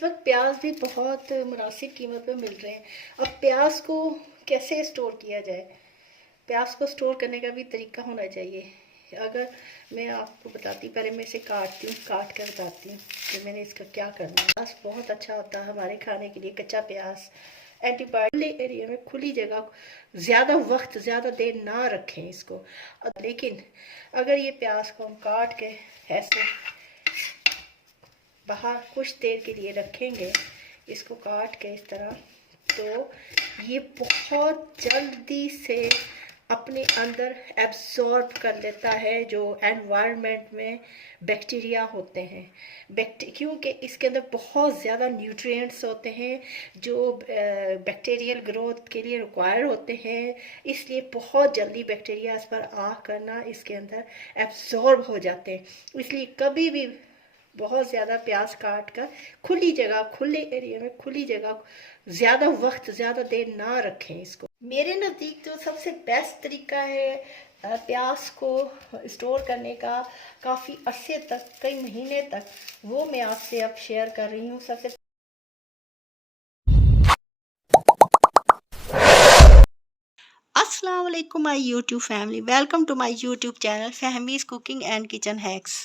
इस वक्त प्याज भी बहुत मुनासिब कीमत पे मिल रहे हैं। अब प्याज को कैसे स्टोर किया जाए? प्याज को स्टोर करने का भी तरीका होना चाहिए। अगर मैं आपको बताती, पहले मैं इसे काटती हूँ, काट कर बताती हूँ कि मैंने इसका क्या करना है। प्याज बहुत अच्छा होता है हमारे खाने के लिए। कच्चा प्याज एंटीबायोटिक एरिया में, खुली जगह, ज़्यादा वक्त ज़्यादा देर ना रखें इसको। लेकिन अगर ये प्याज को हम काट के ऐसे बाहर कुछ देर के लिए रखेंगे, इसको काट के इस तरह, तो ये बहुत जल्दी से अपने अंदर एब्जॉर्ब कर लेता है जो एनवायरनमेंट में बैक्टीरिया होते हैं। क्योंकि इसके अंदर बहुत ज़्यादा न्यूट्रिएंट्स होते हैं जो बैक्टीरियल ग्रोथ के लिए रिक्वायर होते हैं, इसलिए बहुत जल्दी बैक्टीरिया इस पर आ करना इसके अंदर एब्जॉर्ब हो जाते हैं। इसलिए कभी भी बहुत ज़्यादा प्याज काट कर खुली जगह, खुले एरिया में, खुली जगह, ज़्यादा वक्त ज़्यादा देर ना रखें इसको। मेरे नज़दीक जो सबसे बेस्ट तरीका है प्याज को स्टोर करने का, काफ़ी अरसे तक, कई महीने तक, वो मैं आपसे अब शेयर कर रही हूँ। सबसे अस्सलाम वालेकुम my YouTube family, welcome to my YouTube channel Fahmi's cooking and kitchen hacks.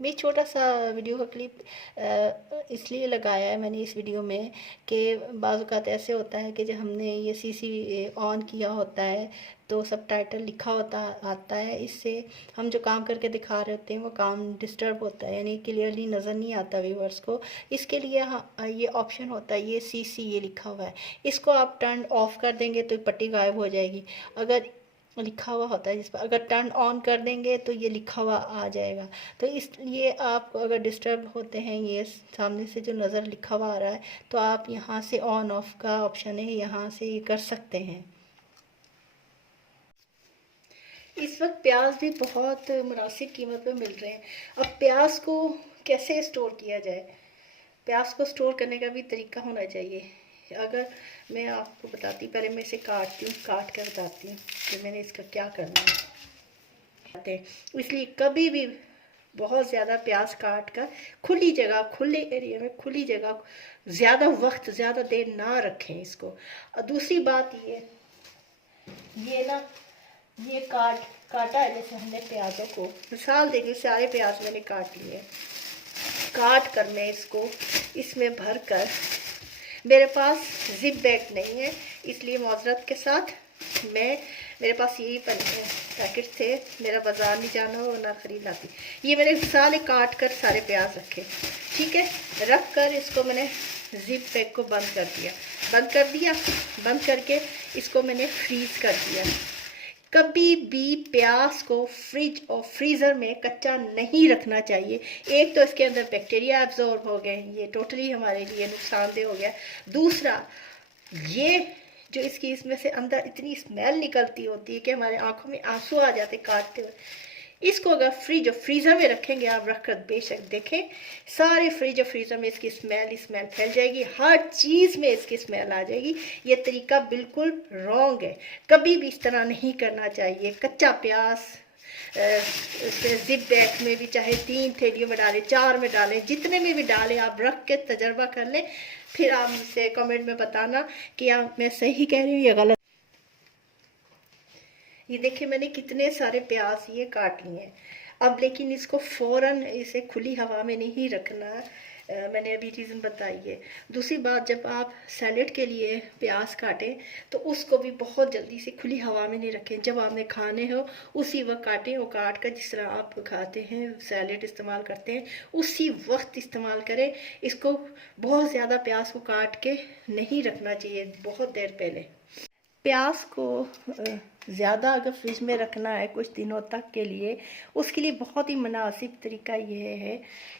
मैं छोटा सा वीडियो का क्लिप इसलिए लगाया है मैंने इस वीडियो में कि बाज़ औक़ात ऐसे होता है कि जब हमने ये सीसी ऑन किया होता है तो सब टाइटल लिखा होता आता है, इससे हम जो काम करके दिखा रहे होते हैं वो काम डिस्टर्ब होता है, यानी क्लियरली नज़र नहीं आता व्यूअर्स को। इसके लिए ये ऑप्शन होता है, ये सीसी ये लिखा हुआ है, इसको आप टर्न ऑफ कर देंगे तो पट्टी गायब हो जाएगी। अगर लिखा हुआ होता है जिस पर अगर टर्न ऑन कर देंगे तो ये लिखा हुआ आ जाएगा। तो इसलिए आप अगर डिस्टर्ब होते हैं, ये सामने से जो नज़र लिखा हुआ आ रहा है, तो आप यहाँ से ऑन ऑफ का ऑप्शन है, यहाँ से ये कर सकते हैं। इस वक्त प्याज भी बहुत मुनासिब कीमत पे मिल रहे हैं। अब प्याज को कैसे स्टोर किया जाए? प्याज को स्टोर करने का भी तरीका होना चाहिए। अगर मैं आपको बताती, पहले मैं इसे काटती हूँ, काट कर बताती हूँ कि मैंने इसका क्या करना है। इसलिए कभी भी बहुत ज़्यादा प्याज काट कर खुली जगह, खुले एरिया में, खुली जगह, ज़्यादा वक्त ज़्यादा देर ना रखें इसको। और दूसरी बात ये ना, ये काटा है जैसे हमने प्याजों को, मिसाल देखिए सारे प्याज मैंने काट लिए। काट कर मैं इसको इसमें भर कर, मेरे पास जिप बैग नहीं है इसलिए माजरत के साथ मेरे पास यही पैकेट थे, मेरा बाज़ार नहीं जाना और ना ख़रीद लाती। ये मैंने सारे काट कर सारे प्याज रखे, ठीक है, रख कर इसको मैंने जिप बैग को बंद करके इसको मैंने फ्रीज़ कर दिया। कभी भी प्याज को फ्रिज और फ्रीज़र में कच्चा नहीं रखना चाहिए। एक तो इसके अंदर बैक्टीरिया एब्जॉर्ब हो गए, ये टोटली हमारे लिए नुकसानदेह हो गया। दूसरा, ये जो इसमें से अंदर इतनी स्मेल निकलती होती है कि हमारे आंखों में आंसू आ जाते काटते हुए। इसको अगर फ्रिज और फ्रीज़र में रखेंगे आप, रखकर बेशक देखें, सारे फ्रिज और फ्रीज़र में इसकी स्मेल फैल जाएगी, हर चीज़ में इसकी स्मेल आ जाएगी। ये तरीका बिल्कुल रॉन्ग है, कभी भी इस तरह नहीं करना चाहिए। कच्चा प्याज जिप बैग में भी, चाहे 3 थैलियों में डालें, 4 में डालें, जितने में भी डालें, आप रख के तजर्बा कर लें, फिर आप मुझसे कमेंट में बताना कि मैं सही कह रही हूँ या गलत। ये देखिए मैंने कितने सारे प्याज ये काट लिए हैं। अब लेकिन इसको फ़ौरन इसे खुली हवा में नहीं रखना, मैंने अभी रीज़न बताई है। दूसरी बात, जब आप सैलेड के लिए प्याज काटें तो उसको भी बहुत जल्दी से खुली हवा में नहीं रखें। जब आपने खाने हो उसी वक्त काटें, वो काट कर जिस तरह आप खाते हैं, सैलेड इस्तेमाल करते हैं, उसी वक्त इस्तेमाल करें। इसको बहुत ज़्यादा प्याज को काट के नहीं रखना चाहिए बहुत देर पहले। प्याज को ज़्यादा अगर फ्रिज में रखना है कुछ दिनों तक के लिए, उसके लिए बहुत ही मुनासिब तरीका ये है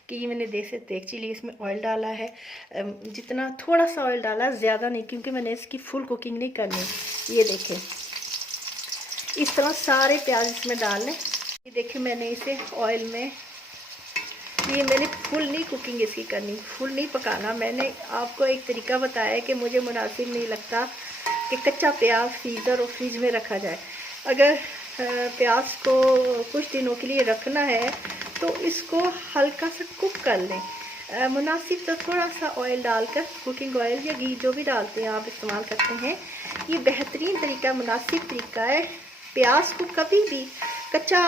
कि ये मैंने देगची ली, इसमें ऑयल डाला है, जितना थोड़ा सा ऑयल डाला, ज़्यादा नहीं, क्योंकि मैंने इसकी फुल कुकिंग नहीं करनी। ये देखें, इस तरह सारे प्याज इसमें डाल लें। ये देखें मैंने इसे ऑयल में, ये मैंने फुल नहीं कुकिंग इसकी करनी, फुल नहीं पकाना। मैंने आपको एक तरीका बताया कि मुझे मुनासिब नहीं लगता कि कच्चा प्याज फ्रीज़र और फ्रिज में रखा जाए। अगर प्याज को कुछ दिनों के लिए रखना है तो इसको हल्का सा कुक कर लें। मुनासिब तो थोड़ा सा ऑयल डालकर, कुकिंग ऑयल या घी जो भी डालते हैं आप इस्तेमाल करते हैं, ये बेहतरीन तरीका, मुनासिब तरीका है। प्याज को कभी भी कच्चा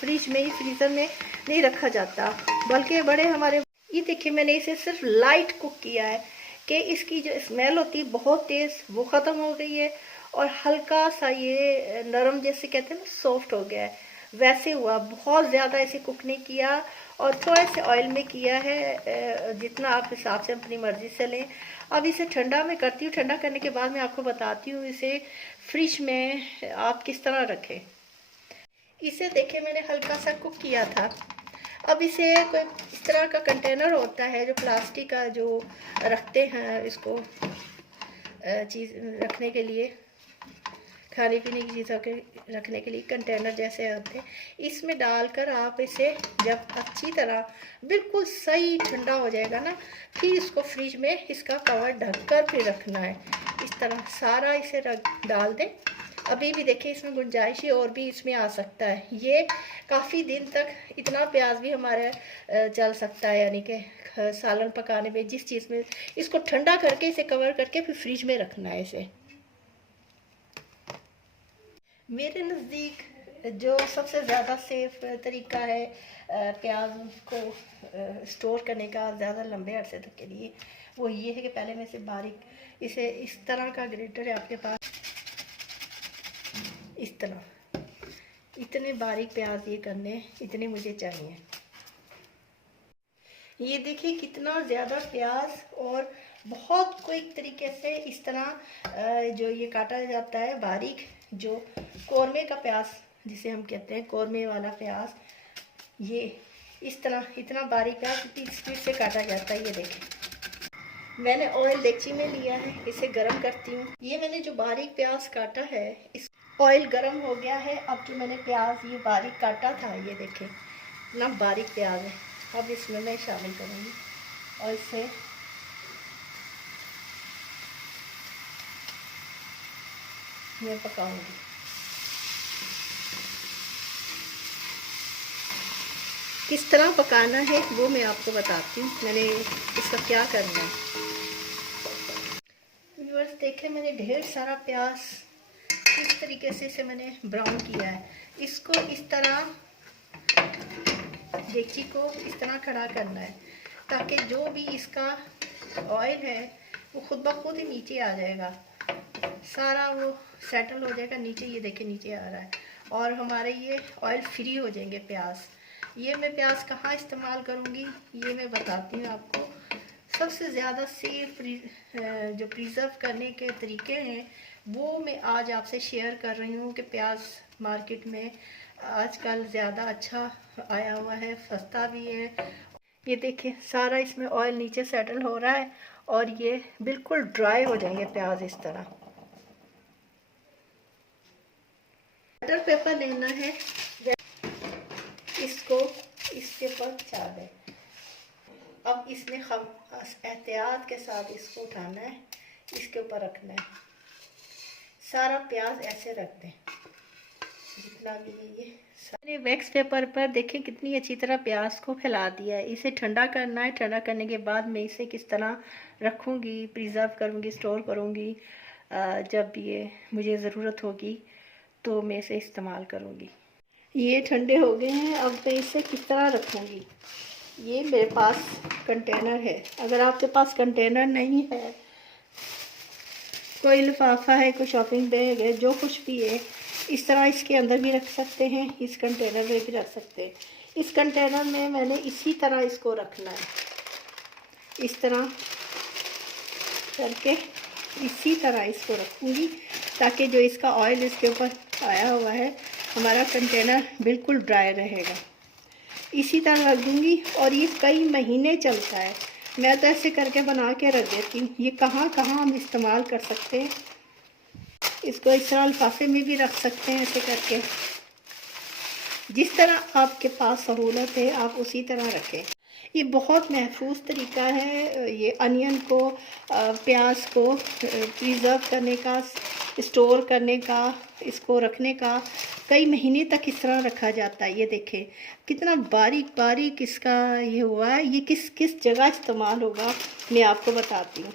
फ्रिज में, फ्रीज़र में नहीं रखा जाता, बल्कि बड़े हमारे, ये देखिए मैंने इसे सिर्फ लाइट कुक किया है कि इसकी जो स्मेल होती है बहुत तेज़, वो ख़त्म हो गई है और हल्का सा ये नरम जैसे कहते हैं ना, सॉफ्ट हो गया है, वैसे हुआ। बहुत ज़्यादा इसे कुक नहीं किया और थोड़े से ऑयल में किया है, जितना आप हिसाब से अपनी मर्ज़ी से लें। अब इसे ठंडा मैं करती हूँ, ठंडा करने के बाद मैं आपको बताती हूँ इसे फ्रिज में आप किस तरह रखें। इसे देखिए मैंने हल्का सा कुक किया था। अब इसे कोई इस तरह का कंटेनर होता है जो प्लास्टिक का, जो रखते हैं इसको चीज़ रखने के लिए, खाने पीने की चीज़ों रखने के लिए कंटेनर जैसे होते हैं, इसमें डालकर आप इसे जब अच्छी तरह बिल्कुल सही ठंडा हो जाएगा ना, फिर इसको फ्रिज में इसका कवर ढककर फिर रखना है। इस तरह सारा इसे डाल दें। अभी भी देखिए इसमें गुंजाइश है और भी इसमें आ सकता है। ये काफ़ी दिन तक इतना प्याज भी हमारे चल सकता है, यानी कि सालन पकाने में, जिस चीज़ में, इसको ठंडा करके इसे कवर करके फिर फ्रिज में रखना है इसे। मेरे नज़दीक जो सबसे ज़्यादा सेफ तरीका है प्याज को स्टोर करने का ज़्यादा लंबे अरसे तक के लिए, वो ये है कि पहले मैं इसे बारीक, इसे इस तरह का ग्रेटर है आपके पास, इस तरह इतने बारीक प्याज ये करने, इतने मुझे चाहिए। ये देखिए कितना ज़्यादा प्याज, और बहुत क्विक तरीके से इस तरह जो ये काटा जाता है बारीक, जो कौरमे का प्याज जिसे हम कहते हैं, कौरमे वाला प्याज, ये इस तरह इतना बारीक प्याज स्पीड से काटा जाता है। ये देखें मैंने ऑयल डेगची में लिया है, इसे गर्म करती हूँ। ये मैंने जो बारीक प्याज काटा है, इस ऑयल गर्म हो गया है। अब जो मैंने प्याज ये बारीक काटा था, ये देखें ना बारीक प्याज है, अब इसमें मैं शामिल करूँगी और इसे मैं पकाऊंगी। किस तरह पकाना है वो मैं आपको बताती हूँ, मैंने इसका क्या करना है। व्यूअर्स देखें मैंने ढेर सारा प्याज इस तरीके से इसे मैंने ब्राउन किया है। इसको इस तरह डेगची को इस तरह खड़ा करना है ताकि जो भी इसका ऑयल है वो खुद ब खुद ही नीचे आ जाएगा, सारा वो सेटल हो जाएगा नीचे। ये देखिए नीचे आ रहा है और हमारे ये ऑयल फ्री हो जाएंगे प्याज। ये मैं प्याज कहाँ इस्तेमाल करूँगी ये मैं बताती हूँ आपको। सबसे ज़्यादा सेफ जो प्रिज़र्व करने के तरीके हैं वो मैं आज आपसे शेयर कर रही हूँ कि प्याज मार्केट में आजकल ज़्यादा अच्छा आया हुआ है, सस्ता भी है। ये देखिए सारा इसमें ऑयल नीचे सेटल हो रहा है और ये बिल्कुल ड्राई हो जाएंगे प्याज इस तरह। बटर पेपर लेना है, इसको इसके ऊपर बिछा दें। अब इसमें हम एहतियात के साथ इसको उठाना है, इसके ऊपर रखना है, सारा प्याज ऐसे रख दें जितना भी है। ये सारे वैक्स पेपर पर देखें कितनी अच्छी तरह प्याज को फैला दिया है। इसे ठंडा करना है, ठंडा करने के बाद मैं इसे किस तरह रखूँगी, प्रिजर्व करूँगी, स्टोर करूँगी, जब ये मुझे ज़रूरत होगी तो मैं इसे इस्तेमाल करूँगी। ये ठंडे हो गए हैं, अब मैं इसे किस तरह रखूँगी। ये मेरे पास कंटेनर है, अगर आपके पास कंटेनर नहीं है, कोई लिफाफा है, कोई शॉपिंग बैग है, जो कुछ भी है, इस तरह इसके अंदर भी रख सकते हैं, इस कंटेनर में भी रख सकते हैं। इस कंटेनर में मैंने इसी तरह इसको रखना है, इस तरह करके इसी तरह इसको रखूँगी ताकि जो इसका ऑयल इसके ऊपर आया हुआ है हमारा कंटेनर बिल्कुल ड्राई रहेगा। इसी तरह रख दूँगी और ये कई महीने चलता है। मैं तो ऐसे करके बना के रख देती हूँ। ये कहाँ कहाँ हम इस्तेमाल कर सकते हैं, इसको इस तरह लिफाफे में भी रख सकते हैं ऐसे करके। जिस तरह आपके पास सहूलत है आप उसी तरह रखें। ये बहुत महफूज तरीका है ये अनियन को, प्याज को प्रिज़र्व करने का, स्टोर करने का, इसको रखने का। कई महीने तक इस तरह रखा जाता है। ये देखें कितना बारीक बारीक इसका ये हुआ है। ये किस किस जगह इस्तेमाल होगा मैं आपको बताती हूँ।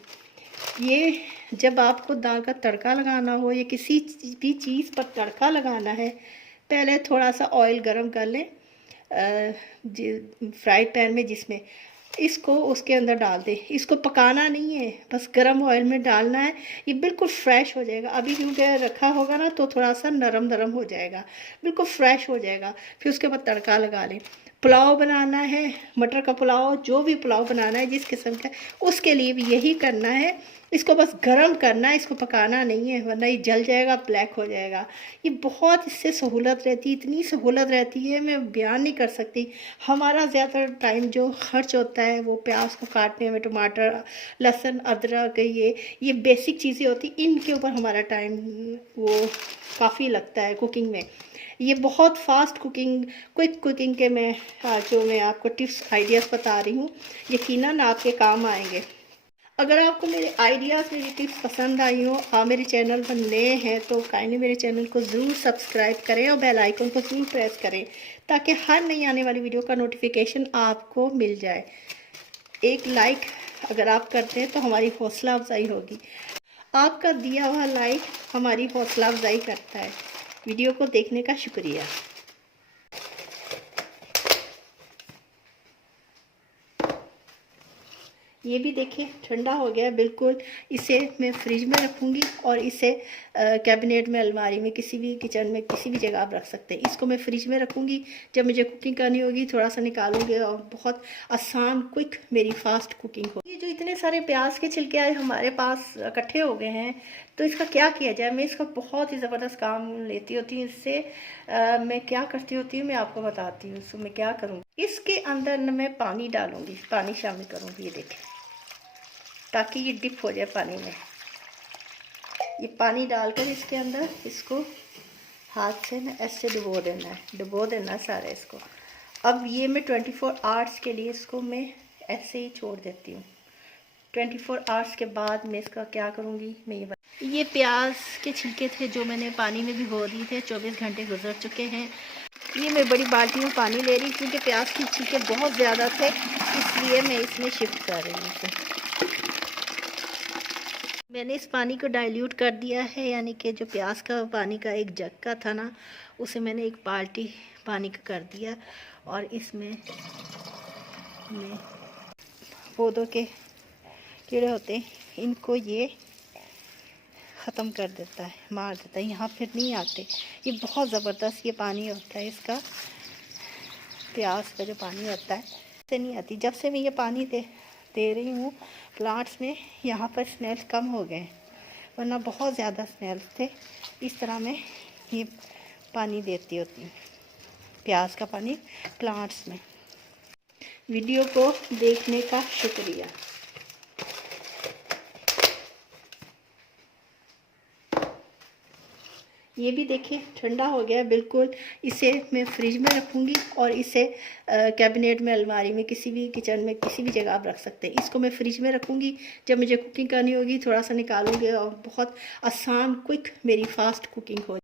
ये जब आपको दाल का तड़का लगाना हो या किसी भी चीज़ पर तड़का लगाना है, पहले थोड़ा सा ऑयल गरम कर लें फ्राई पैन में, जिसमें इसको उसके अंदर डाल दें। इसको पकाना नहीं है, बस गरम ऑयल में डालना है। ये बिल्कुल फ्रेश हो जाएगा। अभी क्योंकि रखा होगा ना तो थोड़ा सा नरम नरम हो जाएगा, बिल्कुल फ्रेश हो जाएगा। फिर उसके बाद तड़का लगा लें। पुलाव बनाना है, मटर का पुलाव, जो भी पुलाव बनाना है जिस किस्म का, उसके लिए भी यही करना है। इसको बस गरम करना है, इसको पकाना नहीं है, वरना ये जल जाएगा, ब्लैक हो जाएगा। ये बहुत इससे सहूलत रहती है, इतनी सहूलत रहती है मैं बयान नहीं कर सकती। हमारा ज़्यादातर टाइम जो खर्च होता है वो प्याज को काटने में, टमाटर, लहसुन, अदरक, ये बेसिक चीज़ें होती, इनके ऊपर हमारा टाइम वो काफ़ी लगता है कुकिंग में। ये बहुत फास्ट कुकिंग, क्विक कुकिंग के मैं जो मैं आपको टिप्स आइडियाज़ बता रही हूँ, यकीनन आपके काम आएंगे। अगर आपको मेरे आइडियाज़, मेरी टिप्स पसंद आई हो, आप मेरे चैनल पर नए हैं तो काइंडली मेरे चैनल को ज़रूर सब्सक्राइब करें और बेल आइकन को ज़रूर प्रेस करें, ताकि हर नई आने वाली वीडियो का नोटिफिकेशन आपको मिल जाए। एक लाइक अगर आप करते हैं तो हमारी हौसला अफजाई होगी। आपका दिया हुआ लाइक हमारी हौसला अफजाई करता है। वीडियो को देखने का शुक्रिया। ये भी देखिए ठंडा हो गया बिल्कुल। इसे मैं फ्रिज में रखूँगी और इसे कैबिनेट में, अलमारी में, किसी भी किचन में, किसी भी जगह आप रख सकते हैं। इसको मैं फ्रिज में रखूँगी, जब मुझे कुकिंग करनी होगी थोड़ा सा निकालूंगी और बहुत आसान क्विक मेरी फास्ट कुकिंग होगी। ये जो इतने सारे प्याज के छिलके आए हमारे पास इकट्ठे हो गए हैं, तो इसका क्या किया जाए। मैं इसका बहुत ही ज़बरदस्त काम लेती होती हूँ। इससे मैं क्या करती होती हूँ मैं आपको बताती हूँ। इसको मैं क्या करूँगी, इसके अंदर न मैं पानी डालूँगी, पानी शामिल करूँगी, ये देखें, ताकि ये डिप हो जाए पानी में। ये पानी डालकर इसके अंदर इसको हाथ से ना ऐसे डुबो देना है सारा इसको। अब ये मैं 24 आवर्स के लिए इसको मैं ऐसे ही छोड़ देती हूँ। 24 आवर्स के बाद मैं इसका क्या करूँगी मैं ये प्याज के छिलके थे जो मैंने पानी में भिगो दिए थे, 24 घंटे गुजर चुके हैं। ये मैं बड़ी बाल्टी में पानी ले रही क्योंकि प्याज के छिलके बहुत ज़्यादा थे, इसलिए मैं इसमें शिफ्ट कर रही हूँ। मैंने इस पानी को डाइल्यूट कर दिया है, यानी कि जो प्याज का पानी का एक जग का था ना, उसे मैंने एक बाल्टी पानी का कर दिया। और इसमें मैं पौधों के कीड़े होते हैं, इनको ये ख़त्म कर देता है, मार देता है, यहाँ फिर नहीं आते। ये बहुत ज़बरदस्त ये पानी होता है इसका, प्याज का जो पानी होता है इससे नहीं आती। जब से मैं ये पानी दे रही हूँ प्लांट्स में, यहाँ पर स्मेल कम हो गए, वरना बहुत ज़्यादा स्मेल थे। इस तरह मैं ये पानी देती होती हूँ, प्याज का पानी प्लांट्स में। वीडियो को देखने का शुक्रिया। ये भी देखिए ठंडा हो गया बिल्कुल। इसे मैं फ्रिज में रखूँगी और इसे कैबिनेट में, अलमारी में, किसी भी किचन में, किसी भी जगह आप रख सकते हैं। इसको मैं फ्रिज में रखूँगी, जब मुझे कुकिंग करनी होगी थोड़ा सा निकालूंगी और बहुत आसान क्विक मेरी फास्ट कुकिंग हो।